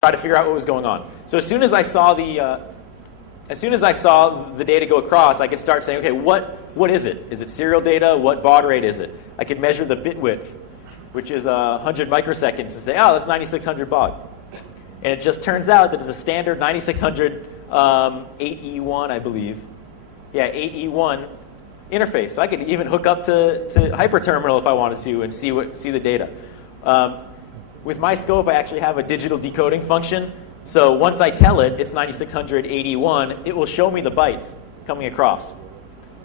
try to figure out what was going on. So as soon as I saw the data go across, I could start saying, okay, what is it? Is it serial data? What baud rate is it? I could measure the bit width, which is 100 microseconds, and say, oh, that's 9600 baud. And it just turns out that it's a standard 9600 8E1, I believe. Yeah, 8E1 interface. So I could even hook up to Hyperterminal if I wanted to and see the data. With my scope, I actually have a digital decoding function. So once I tell it it's 9600 8E1, it will show me the bytes coming across.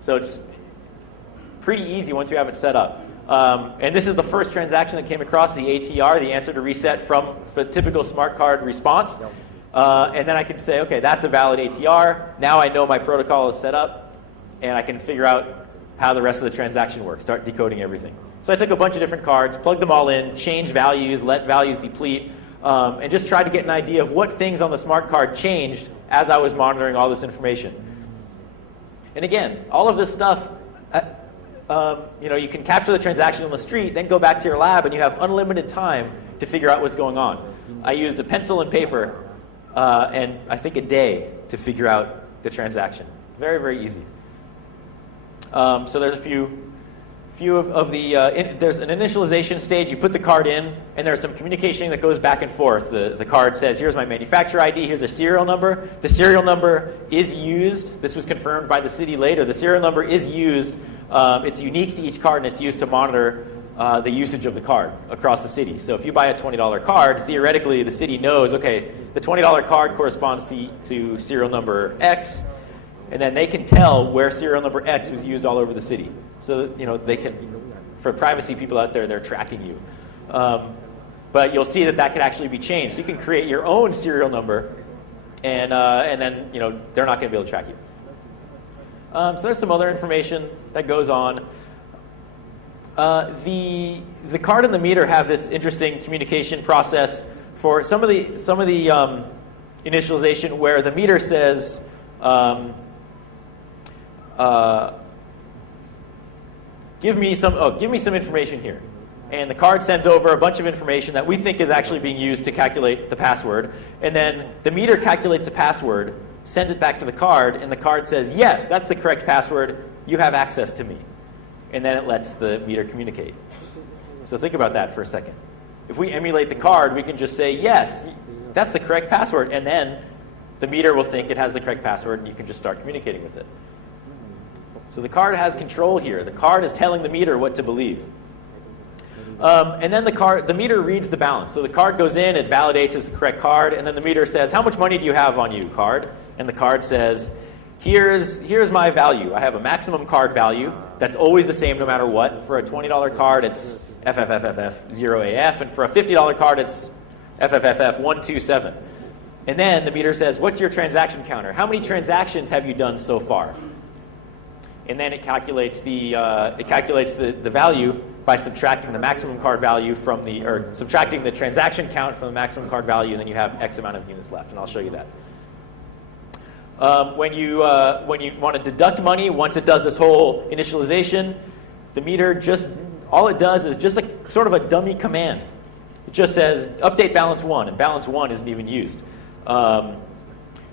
So it's pretty easy once you have it set up. And this is the first transaction that came across, the ATR, the answer to reset from the typical smart card response. And then I can say, okay, that's a valid ATR. Now I know my protocol is set up, and I can figure out how the rest of the transaction works, start decoding everything. So I took a bunch of different cards, plugged them all in, changed values, let values deplete, and just tried to get an idea of what things on the smart card changed as I was monitoring all this information. And again, all of this stuff, you can capture the transaction on the street, then go back to your lab, and you have unlimited time to figure out what's going on. I used a pencil and paper, and I think a day to figure out the transaction. Very, very easy. So there's a few of the, there's an initialization stage. You put the card in, and there's some communication that goes back and forth. The card says, here's my manufacturer ID, here's a serial number. The serial number is used. This was confirmed by the city later. The serial number is used. It's unique to each card, and it's used to monitor the usage of the card across the city. So if you buy a $20 card, theoretically, the city knows, okay, the $20 card corresponds to serial number X, and then they can tell where serial number X was used all over the city. So they can, for privacy people out there, they're tracking you. But you'll see that could actually be changed. You can create your own serial number, and then they're not going to be able to track you. So there's some other information that goes on. The card and the meter have this interesting communication process for some of the initialization where the meter says, give me some information here. And the card sends over a bunch of information that we think is actually being used to calculate the password. And then the meter calculates the password, sends it back to the card, and the card says, yes, that's the correct password. You have access to me. And then it lets the meter communicate. So think about that for a second. If we emulate the card, we can just say, yes, that's the correct password. And then the meter will think it has the correct password, and you can just start communicating with it. So the card has control here. The card is telling the meter what to believe. And then the meter reads the balance. So the card goes in, it validates as the correct card, and then the meter says, how much money do you have on you, card? And the card says, here's my value. I have a maximum card value that's always the same no matter what. For a $20 card, it's FFFFF0AF, and for a $50 card, it's FFFF127. And then the meter says, what's your transaction counter? How many transactions have you done so far? And then it calculates the value by subtracting the maximum card value or subtracting the transaction count from the maximum card value, and then you have X amount of units left, and I'll show you that. When you want to deduct money, once it does this whole initialization, the meter all it does is just sort of a dummy command. It just says update balance 1, and balance 1 isn't even used.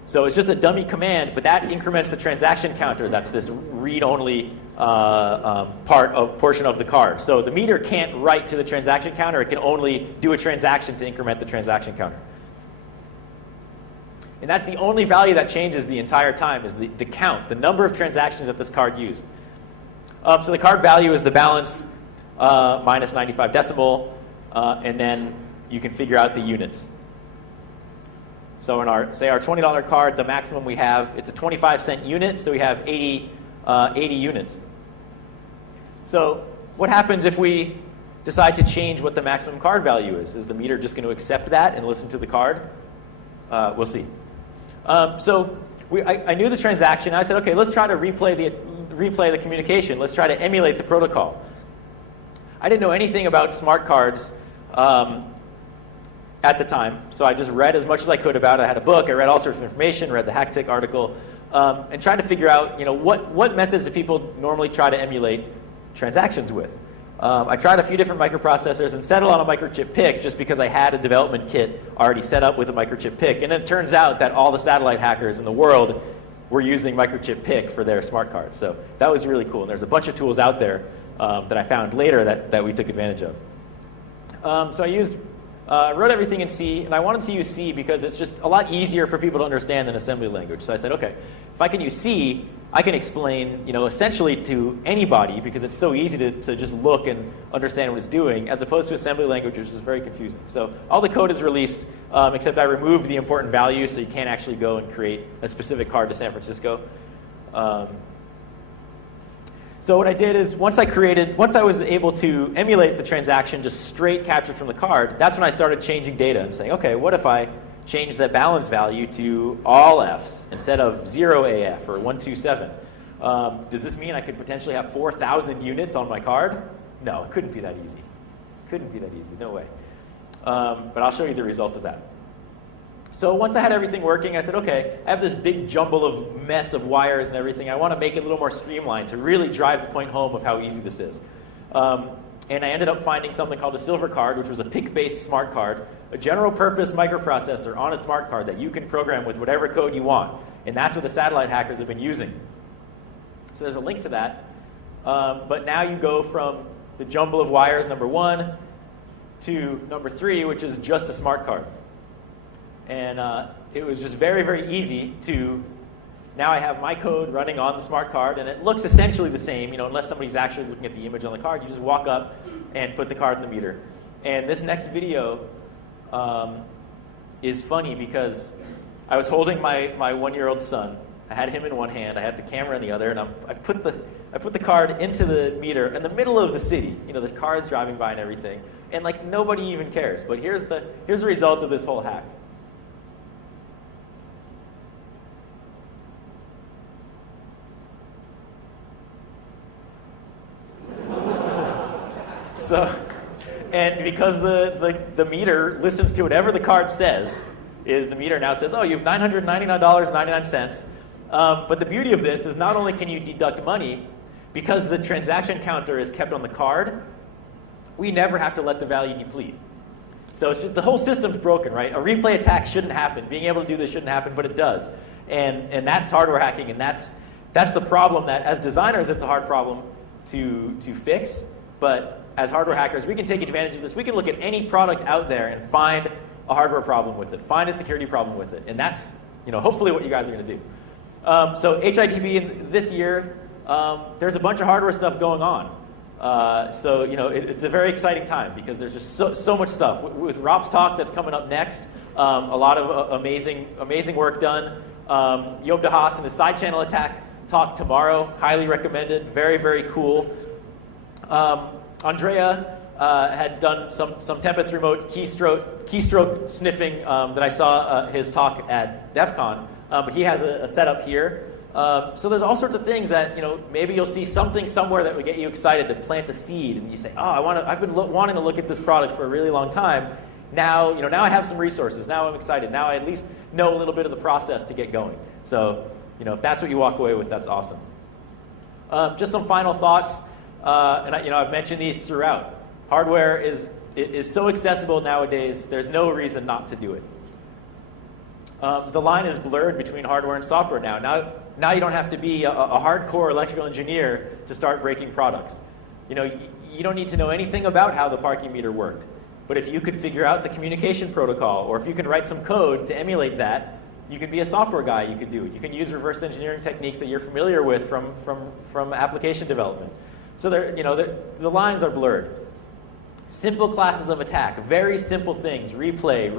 So it's just a dummy command, but that increments the transaction counter. That's this read-only portion of the card. So the meter can't write to the transaction counter. It can only do a transaction to increment the transaction counter. And that's the only value that changes the entire time is the count, the number of transactions that this card used. So the card value is the balance minus 95 decimal, and then you can figure out the units. So in our $20 card, the maximum we have, it's a 25-cent unit, so we have 80 units. So what happens if we decide to change what the maximum card value is? Is the meter just going to accept that and listen to the card? We'll see. So I knew the transaction. I said, okay, let's try to replay the communication. Let's try to emulate the protocol. I didn't know anything about smart cards at the time, so I just read as much as I could about it. I had a book. I read all sorts of information, read the Hacktick article, and tried to figure out what methods do people normally try to emulate transactions with. I tried a few different microprocessors and settled on a microchip PIC just because I had a development kit already set up with a microchip PIC. And it turns out that all the satellite hackers in the world were using microchip PIC for their smart cards. So that was really cool. And there's a bunch of tools out there that I found later that we took advantage of. So I wrote everything in C, and I wanted to use C because it's just a lot easier for people to understand than assembly language. So I said, okay, if I can use C, I can explain, essentially to anybody because it's so easy to just look and understand what it's doing, as opposed to assembly language, which is very confusing. So all the code is released, except I removed the important values, so you can't actually go and create a specific card to San Francisco. So what I did is once I was able to emulate the transaction just straight captured from the card, that's when I started changing data and saying, okay, what if I change that balance value to all Fs instead of 0 AF or 127? Does this mean I could potentially have 4,000 units on my card? No, it couldn't be that easy. Couldn't be that easy, no way. But I'll show you the result of that. So once I had everything working, I said, okay, I have this big jumble of mess of wires and everything. I want to make it a little more streamlined to really drive the point home of how easy this is. And I ended up finding something called a silver card, which was a PIC-based smart card, a general-purpose microprocessor on a smart card that you can program with whatever code you want. And that's what the satellite hackers have been using. So there's a link to that. But now you go from the jumble of wires, number 1, to number 3, which is just a smart card. And it was just very, very easy to, now I have my code running on the smart card, and it looks essentially the same, unless somebody's actually looking at the image on the card. You just walk up and put the card in the meter. And this next video is funny because I was holding my 1-year-old son. I had him in one hand, I had the camera in the other, and I put the card into the meter in the middle of the city. The cars driving by and everything. And nobody even cares. But here's the result of this whole hack. So, and because the meter listens to whatever the card says, the meter now says, oh, you have $999.99. But the beauty of this is not only can you deduct money, because the transaction counter is kept on the card, we never have to let the value deplete. So it's just, the whole system's broken, right? A replay attack shouldn't happen. Being able to do this shouldn't happen, but it does. And that's hardware hacking, and that's the problem that, as designers, it's a hard problem to fix. But as hardware hackers, we can take advantage of this. We can look at any product out there and find a hardware problem with it, find a security problem with it. And that's hopefully what you guys are going to do. So HITP this year, there's a bunch of hardware stuff going on. So it's a very exciting time because there's just so much stuff. With Rob's talk that's coming up next, a lot of amazing work done. Joop de Haas and his side channel attack talk tomorrow, highly recommended, very, very cool. Andrea had done some Tempest remote keystroke sniffing that I saw his talk at DEF CON, but he has a setup here. So there's all sorts of things that maybe you'll see something somewhere that would get you excited to plant a seed, and you say, oh, I've been wanting to look at this product for a really long time. Now now I have some resources. Now I'm excited. Now I at least know a little bit of the process to get going. So if that's what you walk away with, that's awesome. Just some final thoughts. And I've mentioned these throughout. Hardware is so accessible nowadays, there's no reason not to do it. The line is blurred between hardware and software now. Now you don't have to be a hardcore electrical engineer to start breaking products. You don't need to know anything about how the parking meter worked. But if you could figure out the communication protocol, or if you can write some code to emulate that, you could be a software guy, you could do it. You can use reverse engineering techniques that you're familiar with from application development. So the lines are blurred. Simple classes of attack, very simple things: replay,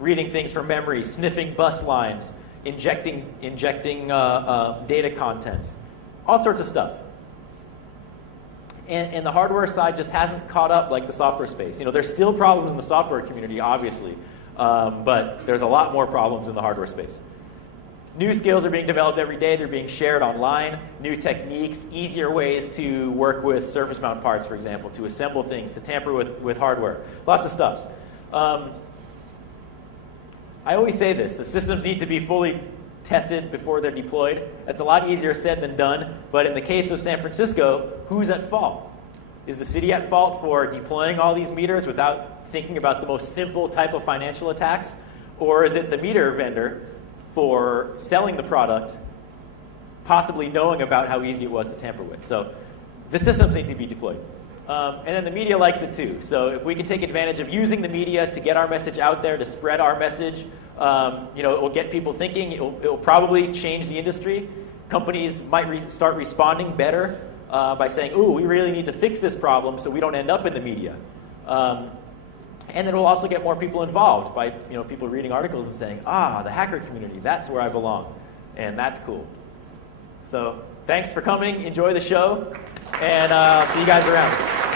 reading things from memory, sniffing bus lines, injecting data contents, all sorts of stuff. And the hardware side just hasn't caught up like the software space. There's still problems in the software community, obviously, but there's a lot more problems in the hardware space. New skills are being developed every day. They're being shared online. New techniques, easier ways to work with surface mount parts, for example, to assemble things, to tamper with hardware. Lots of stuff. I always say this: the systems need to be fully tested before they're deployed. That's a lot easier said than done. But in the case of San Francisco, who's at fault? Is the city at fault for deploying all these meters without thinking about the most simple type of financial attacks? Or is it the meter vendor for selling the product, possibly knowing about how easy it was to tamper with? So the systems need to be deployed. And then the media likes it too. So if we can take advantage of using the media to get our message out there, to spread our message, it will get people thinking. It will probably change the industry. Companies might start responding better by saying, ooh, we really need to fix this problem so we don't end up in the media. And then we'll also get more people involved by people reading articles and saying, the hacker community, that's where I belong. And that's cool. So thanks for coming. Enjoy the show. And I'll see you guys around.